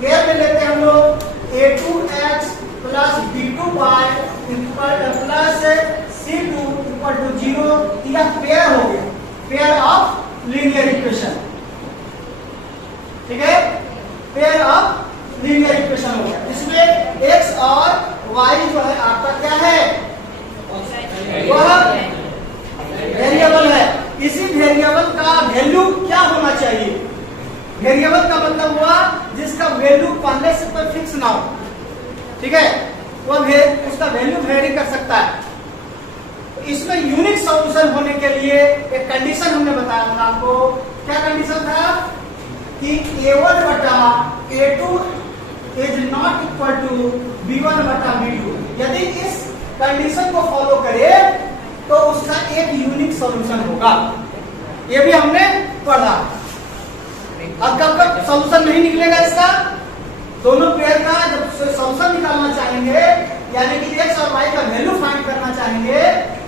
Pair में लेते हैं हम लोग a2x plus b2y plus c2 equal to 0। यह पेयर हो गया, पेयर ऑफ लीनियर इक्वेशन। ठीक है, पेयर ऑफ लीनियर इक्वेशन हो गया। इसमें x और y जो है आपका क्या है, वह वेरिएबल है। इसी वेरिएबल का वैल्यू क्या होना चाहिए, वेरिएबल का मतलब हुआ जिसका वैल्यू पहले से कोई फिक्स ना हो। ठीक है, उसका वैल्यू वेरी कर सकता है। तो इसमें यूनिक सॉल्यूशन होने के लिए एक कंडीशन हमने बताया था आपको। क्या कंडीशन था कि a1 बटा a2 is not equal to b1 बटा b2। यदि इस कंडीशन को फॉलो करे तो उसका एक यूनिक सॉल्यूशन होगा। ये भी हमने पढ़ा। अब कब तक सॉल्यूशन नहीं निकलेगा इसका, दोनों पेयर का जब सॉल्यूशन निकालना चाहेंगे यानी कि x और y का वैल्यू फाइंड करना चाहेंगे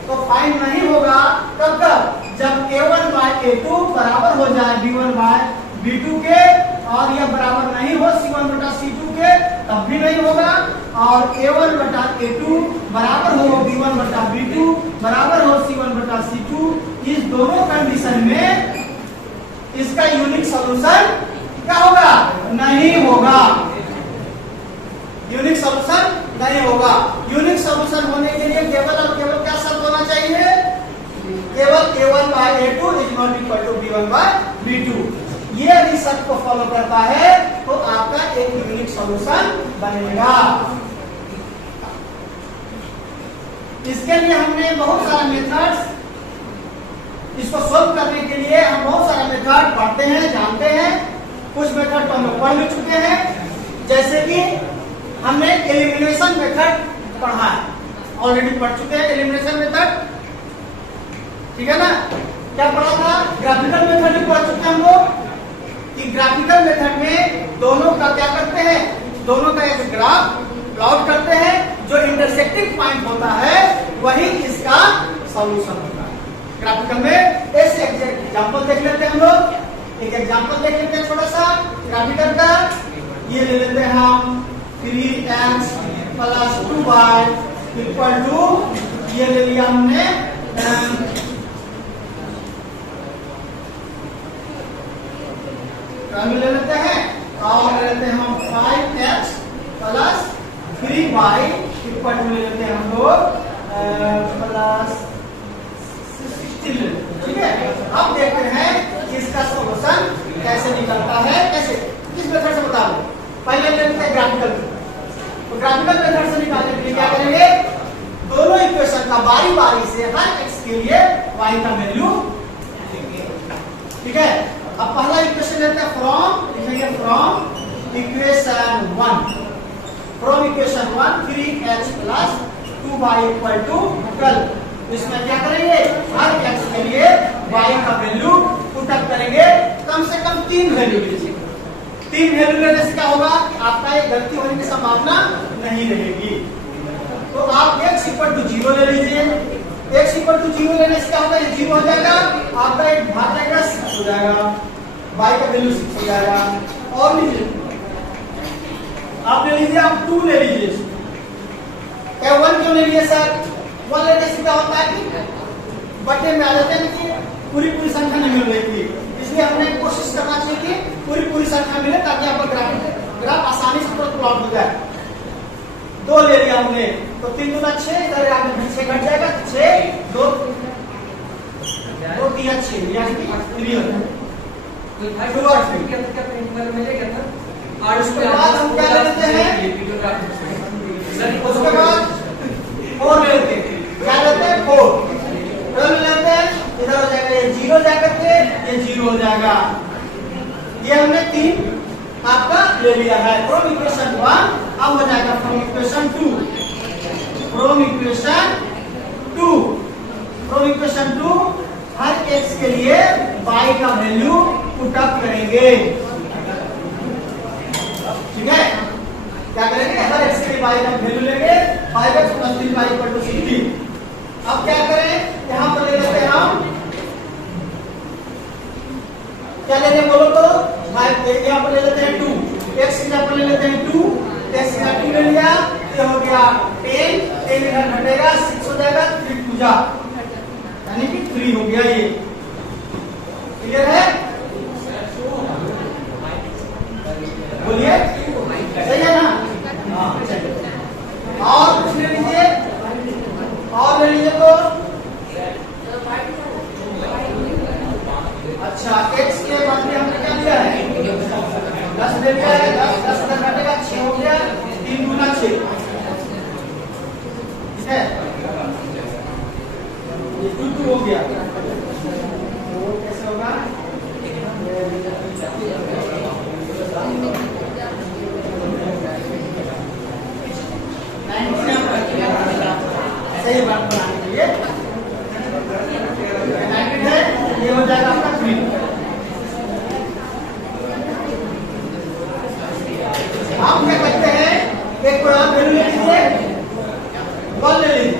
तो फाइंड नहीं होगा। कब तक, जब a1 बाय a2 बराबर हो जाए b1 बाय b2 के, और यह बराबर नहीं हो c1 बटा c2 के, तब भी नहीं होगा। और a1 बटा a2 बराबर हो b1 बटा b2 बराबर हो c1 बटा c2, इस दोनों कंडीशन में इसका यूनिक सॉल्यूशन क्या होगा, नहीं होगा। यूनिक सॉल्यूशन नहीं होगा। यूनिक सॉल्यूशन होने के लिए केवल और केवल क्या शर्त होना चाहिए, केवल a1 by a2 is not equal to b1 by b2। ये यदि शर्त को फॉलो करता है तो आपका एक यूनिक सॉल्यूशन बनेगा। इसके लिए हमने बहुत सारा मेथड्स, इसको सोल्व करने के लिए हम बहुत सारा मेथड पढ़ते हैं, जानते हैं। कुछ मेथड तो हम लोग पढ़ भी चुके हैं, जैसे कि हमने एलिमिनेशन मेथड पढ़ा है, ऑलरेडी पढ़ चुके हैं एलिमिनेशन मेथड। ठीक है ना, क्या पढ़ा था, ग्राफिकल मेथड भी पढ़ चुके हैं हम लोग कि ग्राफिकल मेथड में दोनों का क्या करते हैं, दोनों का एक ग्राफ प्लॉट करते हैं, जो इंटरसेक्टिंग पॉइंट होता है वही इसका सॉल्यूशन होता है। ग्राफिकल में ऐसे एग्जांपल देख लेते हैं हम लोग। एक एग्जांपल देख लेते हैं छोटा सा ग्राफिकल का। ये ले लेते हैं हम 3x plus 2y equal to, ये ले लिया हमने ले लेते हैं, और ले लेते हैं हम 5x plus 3y equal to ले लेते हैं हम लोग प्लस 16। ठीक है, अब देखते हैं कि इसका सॉल्यूशन कैसे निकलता है, कैसे, किस मेथड से बता दो। पहले ले लेते हैं ग्राफिकल। तो ग्राफिकल मेथड से निकालने के लिए क्या करेंगे, दोनों इक्वेशन का बारी बारी से हर x के लिए y का वैल्यू देंगे। ठीक है, अब पहला इक्वेशन लेते हैं फ्रॉम, लिखेंगे from equation 1। From equation 1 3x plus 2y equal to 12। इसमें क्या करेंगे, हर x के लिए y का वैल्यू पुट अप करेंगे। कम से कम 3 वैल्यू लीजिए। 3 वैल्यू लेने से क्या होगा, आपका एक गलती होने की संभावना नहीं रहेगी। तो आप x इक्वल टू 0 ले लीजिए। x इक्वल टू 0 लेने से क्या होगा, ये 0 हो जाएगा, आपका एक भाग जाएगा 6 हो जाएगा, y का वैल्यू 6 हो जाएगा। और लीजिए, आप ले लीजिए, आप 2 ले लीजिए। क्या 1 क्यों ले लिए सर, 1 लेने से क्या होता है कि बटे में आ जाते हैं कि पूरी संख्या नहीं मिल रही थी, इसलिए हमने कोशिश करना चाहिए कि पूरी संख्या मिले ताकि आपका ग्राफ आसानी से प्लॉट हो जाए। 2 ले लिया हमने, तो 3 दूना 6, इधर आगे 6 घट जाएगा, 6 2 3 6 यानी कि 3 हो जाएगा। और उसके बाद हम क्या लेते हैं, उसके बाद 4 लेते हैं, क्या लेते हैं 4 लेते हैं, इधर हो जाएगा ये 0 जाकर के ये 0 हो जाएगा। ये हमने 3 आपका ले लिया है फ्रॉम इक्वेशन 1। अब हो जाएगा from equation 2। From equation 2 her x के लिए y का वैल्यू पुट अप करेंगे। ठीक है, क्या करेंगे, हर x के लिए y का वैल्यू लेंगे, 5x plus 3y equal to 16। अब क्या करें, यहां पर ले लेते हैं हम, क्या लेंगे बोलो तो, यहाँ पर ले लेते हैं 2, x की जगह पर ले लेते हैं 2, x का 2 ले लिया, ये हो गया 10, 10 इधर घटेगा 6 हो जाएगा, 3 2 जा, यानी कि 3 हो गया। ये क्लियर है? बोलिए, सही है ना? हाँ, और कुछ ले लीजिए, और ले लीजिए तो अच्छा, x के बाद में हमने क्या लिया है? 10 ले लिया है, 10 इधर घटेगा 6 हो गया, 3 गुना 6, ठीक है? ये 2 हो गया, तो कैसे होगा? ऐसे ही बात बनाने के लिए 19 है, ये हो जाएगा आपका 3। आप क्या करते हैं, एक कोई और वैल्यू ले लीजिए, 1 ले लीजिए,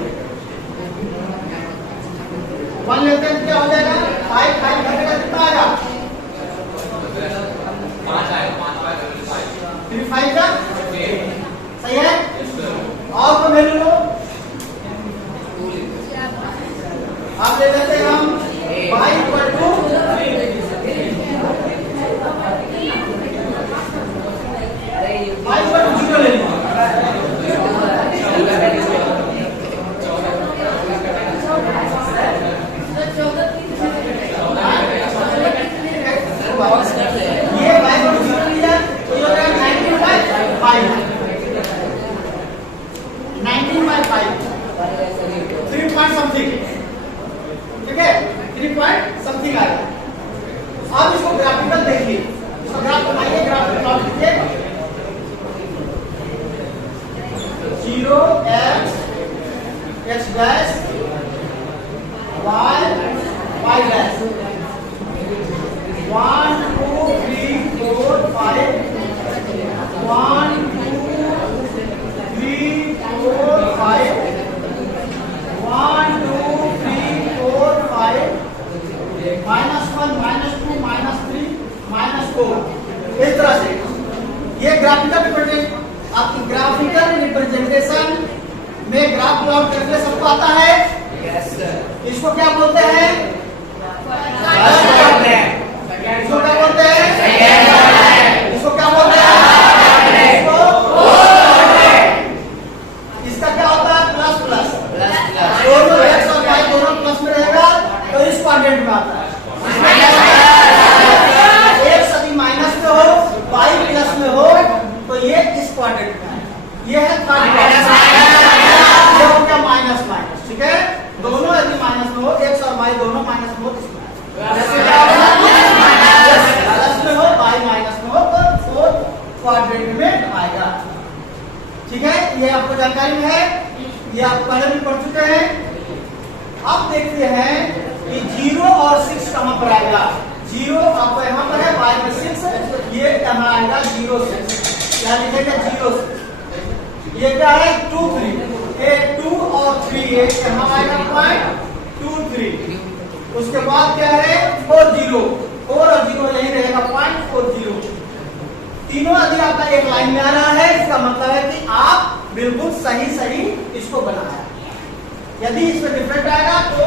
1 लेते हैं क्या हो जाएगा? 5 घटेगा कितना आएगा? 5 आएगा, 3 5 का सही है। और को वैल्यू लो, आप ले लेते हैं हम y इक्वल टू 0 ले लीजिए, ये y को 0 लिया तो ये हो जाएगा 19/5 3 पॉइंट समथिंग, ठीक है? 3 पॉइंट समथिंग आएगा। अब इसको ग्राफिकल देखिए, इसको ग्राफ बनाइए, ग्राफ प्लॉट कीजिए, 0 x dash y y dash 1 2 3 4 5 1 2 3 4 5 1 2 3 4 5 -1 -2 -3 -4 इस तरह से। ये आपकी ग्राफिकल रिप्रेजेंटेशन में ग्राफ प्लॉट करके सबको आता है? Yes sir. इसको क्या बोलते हैं? इसको क्या बोलते हैं? इसको क्या बोलते हैं? इसका क्या होता है? प्लस प्लस, दोनों x और y दोनों प्लस में रहेगा तो इस क्वाड्रेंट में आता है। x यदि माइनस में हो, y प्लस में हो तो ये इस क्वाड्रेंट में है। ये है थर्ड क्वाड्रेंट, ये हो गया माइनस माइनस, ठीक है? दोनों यदि माइनस में हो, x और y दोनों माइनस में हो, प्लस में हो, y माइनस में हो तो फोर्थ क्वाड्रेंट में आएगा, ठीक है? ये आपको जानकारी में है, ये आप पहले भी पढ़ चुके हैं। अब देखते हैं कि 0 और 6 कहां पर आएगा। 0 आपको यहाँ पर है, y में 6, ये कहां आएगा? 0 6, क्या लिखेगा? 0 6। ये क्या है? 2 3, ये 2 और 3, ये कहां आएगा? पॉइंट 2 3। उसके बाद क्या है? 4 0, 4 और 0 यही रहेगा, पॉइंट 4 0। तीनों यदि आपका एक लाइन में आ रहा है, इसका मतलब है कि आप बिल्कुल सही इसको बनाया। यदि इसमें डिफरेंट आएगा तो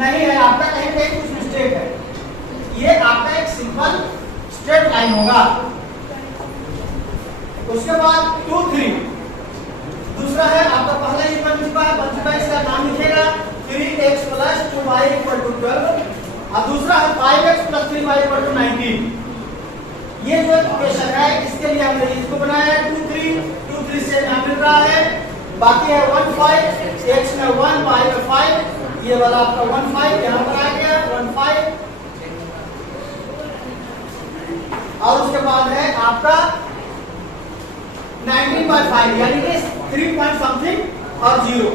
नहीं है, आपका कहीं कहीं कुछ मिस्टेक है। ये आपका एक सिंपल स्ट्रेट लाइन होगा। उसके बाद 2 3, दूसरा है आपका पहला ये बन चुका है, इसका नाम लिखेगा 3x + 2y = 12, और दूसरा है 5x + 3y = 19। ये जो इक्वेशन है इसके लिए हमने इसको बनाया है 2 3 से नाम मिल रहा है। बाकी है 1 5, x में 1 y में 5, ये वाला आपका 1 5 यहाँ पर आ गया 1 5, और उसके बाद है आपका 19/5 यानी कि 3 पॉइंट समथिंग और 0,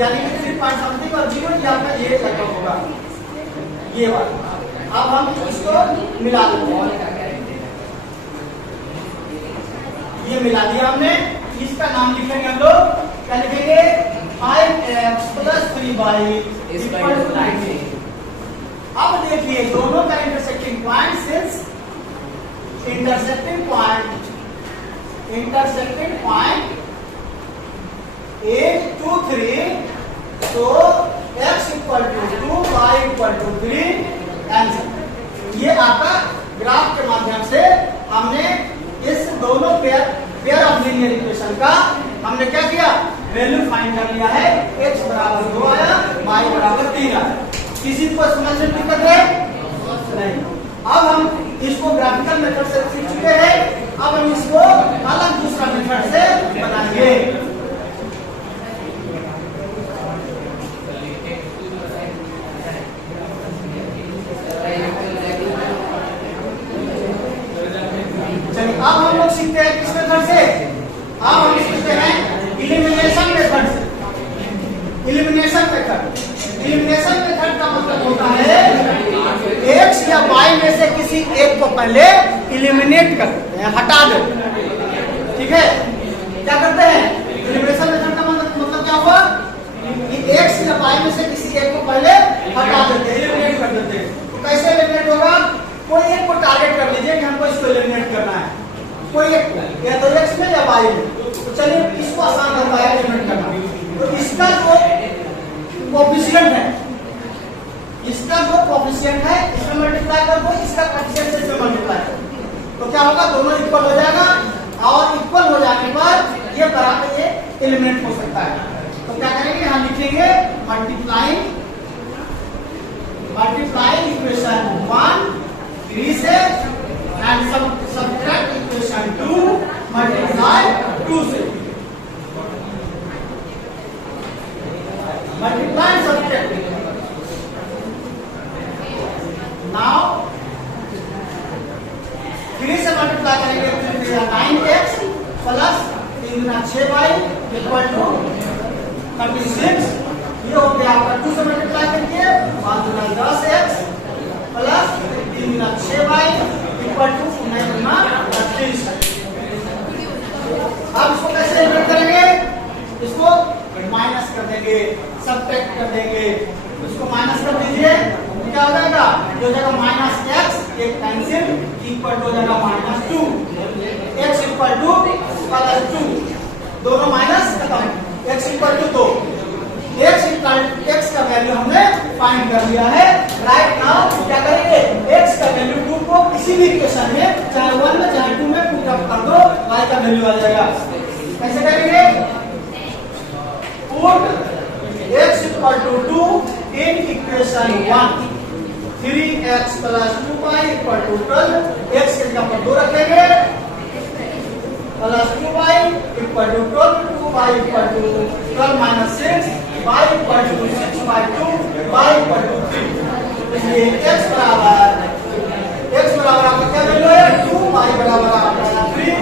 यानी कि 3 पॉइंट समथिंग और 0, ये आपका ये लगभग होगा ये वाला। अब हम इसको मिला देते हैं, ये मिला दिया हमने। इसका नाम लिखेंगे हम लोग, क्या लिखेंगे? 5x + 3y = 19। अब देखिए दोनों का intersecting point, since intersecting point intersecting point 8 2 3, तो x equal to 2, y equal to 3, answer. ये आपका ग्राफ के माध्यम से हमने इस दोनों पेयर ऑफ लीनियर इक्वेशन का हमने क्या किया, वैल्यू फाइंड कर लिया है। x बराबर 2 आया, y बराबर 3 आया। किसी को समझने में दिक्कत है? नहीं। अब हम इसको ग्राफिकल मेथड से सीख चुके हैं, अब हम इसको अलग दूसरा मेथड से बनाएंगे। चलिए अब हम लोग सीखते हैं किस मेथड से, अब हम सीखते हैं इलिमिनेशन मेथड से। इलिमिनेशन मेथड का मतलब होता है x या y में से किसी एक को पहले इलिमिनेट करते हैं, हटा देते हैं। ठीक है, क्या करते हैं? इलिमिनेशन मेथड का मतलब क्या हुआ कि x या y में से किसी एक को पहले हटा देते हैं, इलिमिनेट कर देते हैं। तो कैसे इलिमिनेट होगा? कोई एक को टारगेट कर लीजिए कि हमको इसको एलिमिनेट करना है, कोई एक या तो x में या y में। तो चलिए इसको आसान होता है एलिमिनेट करना। तो इसका जो कोएफिशिएंट है, इसका जो कोएफिशिएंट है इसमें मल्टीप्लाई कर दो, इसका कोएफिशिएंट से इसमें मल्टीप्लाई कर दो, तो क्या होगा? दोनों इक्वल हो जाएगा, और इक्वल हो जाने पर ये बराबर ये एलिमिनेट हो सकता है। तो क्या करेंगे? हम लिखेंगे मल्टीप्लाइंग इक्वेशन 1 3 से एंड सब्ट्रैक्ट इक्वेशन 2 मल्टीप्लाई 2 से। Multiply and subtract. Now 3 से मल्टीप्लाई करेंगे तो 9x plus 3 6y equal to 36। ये हो गया आपका 2 से मल्टीप्लाई करके 10x plus 3 6y equal to 9 अब इसको कैसे एलिमिनेट करेंगे? इसको माइनस कर देंगे, सब्ट्रैक्ट कर देंगे। इसको माइनस कर दीजिए, क्या हो जाएगा? जो जाएगा माइनस एक्स, एक कैंसिल, इक्वल हो जाएगा -2, x इक्वल टू +2, दोनों माइनस खत्म, x इक्वल टू 2। x का वैल्यू हमने फाइंड कर लिया है। राइट नाउ क्या करेंगे? x का वैल्यू 2 को किसी भी इक्वेशन में चाहे 1 में चाहे 2 में पुट अप कर दो, y का वैल्यू आ जाएगा। कैसे करेंगे? Put x equal to 2 in equation 1, 3x plus 2y equal to 12, x के जगह पर 2 रखेंगे, plus 2y equal to 12, 2y equal to 12 minus 6, y equal to 6 by 2, y equal to 3। इसलिए x बराबर आपका क्या वैल्यू है? 2, y बराबर आपका 3।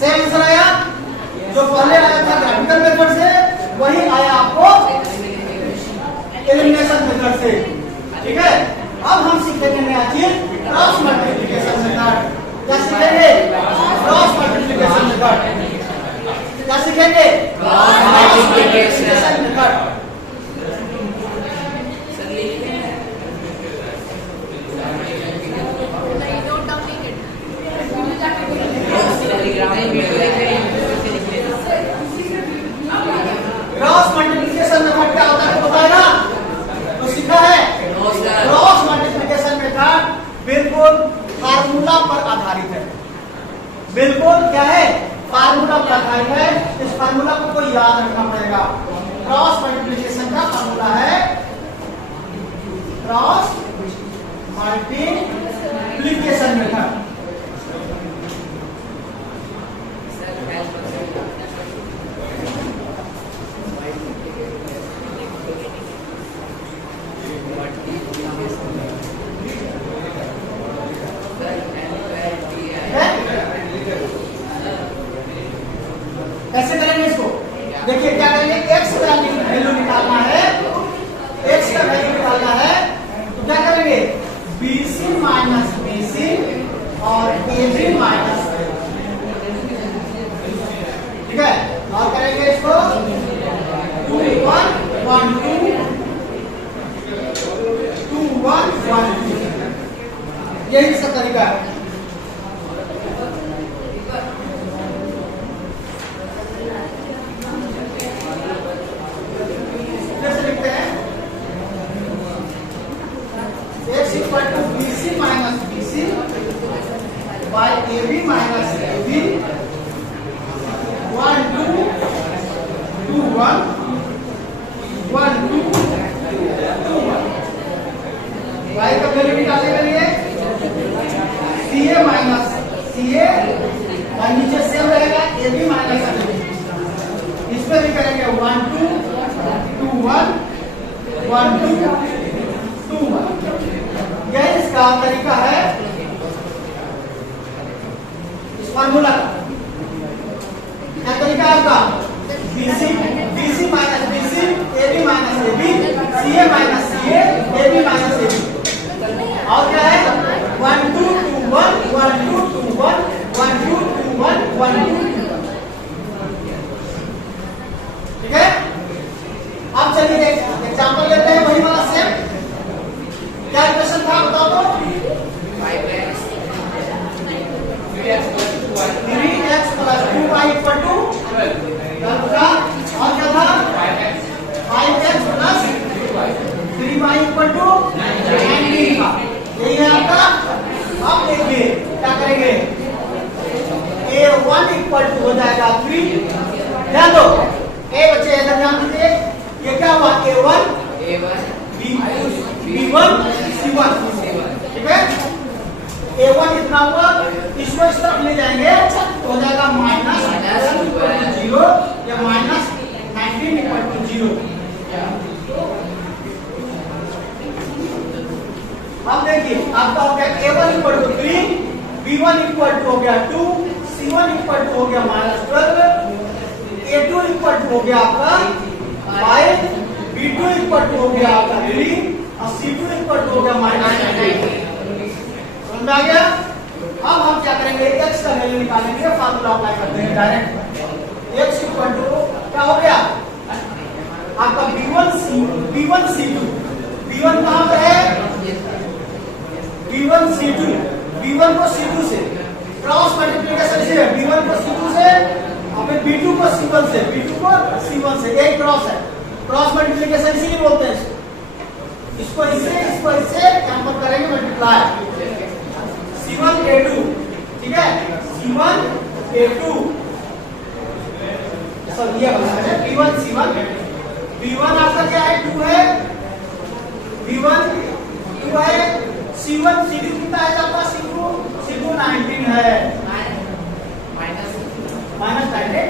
सेम आंसर आया, जो पहले आया था ग्राफिकल मेथड से, वही आया आपको एलिमिनेशन मेथड से। ठीक है, अब हम सीखेंगे नया चीज, क्रॉस मल्टीप्लिकेशन मेथड। क्या सीखेंगे? Cross multiplication method. क्या सीखेंगे? Cross multiplication method. Cross multiplication method क्या होता है बताएगा? तो सीखा है। क्रॉस मल्टीप्लिकेशन मेथड बिल्कुल फार्मूला पर आधारित है। बिल्कुल क्या है? फार्मूला पर आधारित है। इस फार्मूला को कोई याद रखना पड़ेगा। क्रॉस मल्टीप्लिकेशन का फार्मूला है क्रॉस मल्टीप्लिकेशन मेथड। कैसे करेंगे इसको? देखिए क्या करेंगे? x का वैल्यू निकालना है, x का वैल्यू निकालना है, तो क्या करेंगे? BC माइनस BC और AB माइनस, ठीक है, और करेंगे इसको 2 1 1 2 2 1 1 2, यही इसका तरीका है। माइनस AB 1 2 2 1 1 2 2 1 y का वैल्यू निकालने के लिए CA माइनस CA और नीचे सेम रहेगा AB माइनस AB। इसमें भी करेंगे 1 2 2 1 1 2 2 1। यह इसका तरीका है इस फार्मूला का। क्या तरीका है आपका? BC minus BC AB minus AB CA minus CA AB minus AB। और क्या है 1 2 2 1 1 2 2 1 1 2 2 1 1 2 2 1। ठीक है। अब चलिए एग्जांपल लेते हैं वही वाला सेम। क्या क्वेश्चन था बताओ तो? 3x plus 2y equal to 12 का। और क्या था 5x plus 3y equal to 19 का। यही है आपका। अब देखिए क्या करेंगे a1 equal to हो जाएगा 3। ध्यान दो a बच्चे इधर ध्यान दीजिए। ये क्या हुआ a1 b1 c1। ठीक है। a1 कितना हुआ इसको इस तरफ ले जाएंगे तो हो जाएगा माइनस 0 या माइनस 19 इक्वल टू 0। अब देखिए आपका हो गया a1 equal to 3 b1 equal to हो गया 2 c1 इक्वल टू हो गया माइनस 12 a2 इक्वल टू हो गया आपका 5 b2 इक्वल टू हो गया आपका 3 और c2 इक्वल टू हो गया माइनस 9। समझ में आ गया? अब हम क्या करेंगे x का वैल्यू निकालेंगे। फार्मूला अप्लाई करते हैं डायरेक्ट। x इक्वल टू क्या हो गया आपका b1 c2। b1 कहां पर है b1 c2। b1 को c2 से क्रॉस मल्टीप्लिकेशन से b1 को c2 से और फिर b2 को c1 से b2 को c1 से एक क्रॉस है। क्रॉस मल्टीप्लिकेशन इसीलिए बोलते हैं इसको इससे कैंपल करेंगे मल्टीप्लाई c1 a2। ठीक है c1 a2 सब ये बना है b1 c1 b1 आपका क्या है 2 है b1 2 है c1 c2 कितना है आपका c2 19 है माइनस 19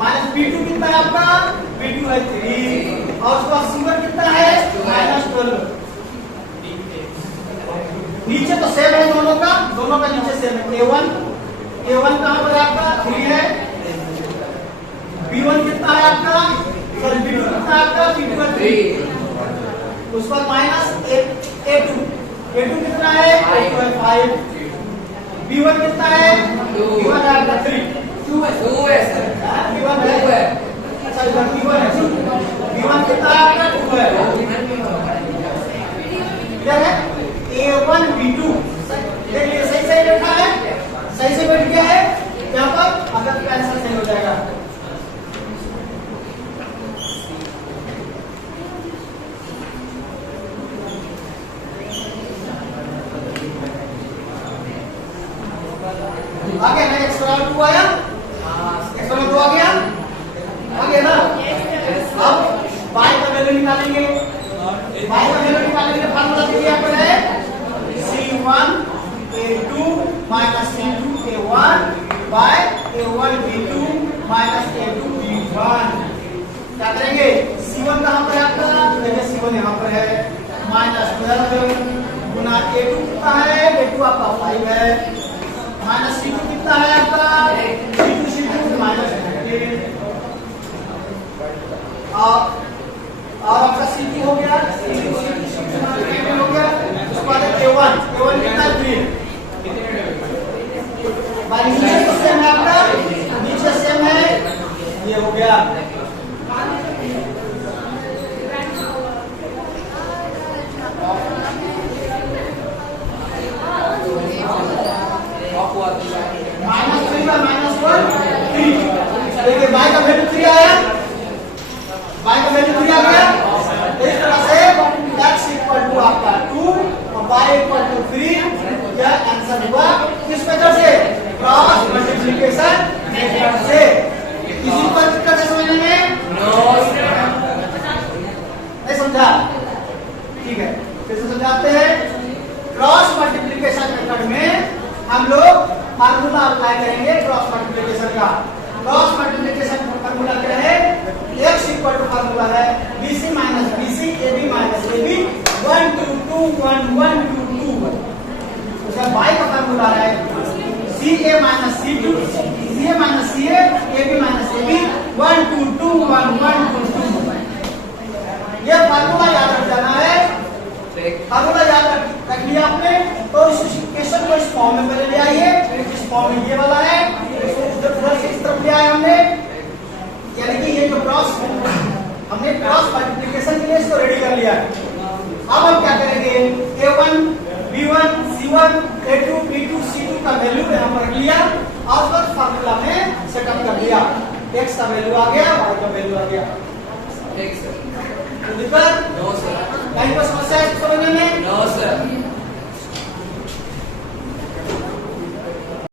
माइनस b2 कितना है आपका b2 है 3 और उसका c1 कितना है माइनस 12। नीचे तो सेम है दोनों का नीचे सेम है। a1 कहां पर है आपका 3 है b1 कितना है आपका सॉरी b2 कितना है आपका b2 है 3 उस पर माइनस a2 कितना है 5 b1 कितना है b1 है आपका 3 2 है सर b1 है अच्छा इधर b1 है b1 कितना है आपका 2 है। इधर है a1 b2 देखिए सही बैठा है सही से बैठ गया है यहाँ पर अगर आंसर सही हो जाएगा। आगे ना x बराबर 2 आया x बराबर 2 आ गया आगे ना। अब y का वैल्यू निकालेंगे फार्मूला देखिए यहाँ पर है c1 a2 minus c2 a1 bye a1 b2 minus a2 b1। क्या करेंगे c1 कहां पर है आपका देखिए c1 यहाँ पर है माइनस 12 गुना a2 कितना है a2 आपका 5 है माइनस c2 कितना है आपका c2 माइनस 19 और आपका c2 हो गया हो गया उसके बाद a1 कितना 3 नीचे सेम है आपका नीचे सेम है ये हो गया। -3 by -1 3 देखिए y का वैल्यू 3 आया y का वैल्यू 3 आ गया। इस तरह से x इक्वल टू आपका 2 और y इक्वल टू 3 क्या आंसर हुआ किस मेथड से क्रॉस फार्मूला अप्लाई करेंगे क्रॉस मल्टीप्लिकेशन का। क्रॉस मल्टीप्लिकेशन फार्मूला क्या है? x इक्वल टू फार्मूला है bc minus bc ab minus ab 1 2 2 1 1 2 2 उसका y का फार्मूला है ca minus c2 ca minus ca ab minus ab 1 2 2 1 1 2 2। ये फार्मूला याद रख जाना है। फार्मूला याद रख लिया आपने तो इस इक्वेशन को इस फॉर्म में पहले ले आइए। इस फॉर्म में ये वाला है, इधर से इस तरफ ले आए हमने, यानी कि ये जो क्रॉस हमने क्रॉस मल्टीप्लिकेशन के लिए इसको रेडी कर लिया है। अब हम क्या करेंगे? a1 b1 c1 a2 b2 c2 का वैल्यू यहां पर रख लिया और फिर फार्मूला में सेटअप कर दिया। x का वैल्यू आ गया, y का वैल्यू आ गया। ठीक सर। तो दिक्कत? No sir. कहीं पर समस्या है समझने में? No sir.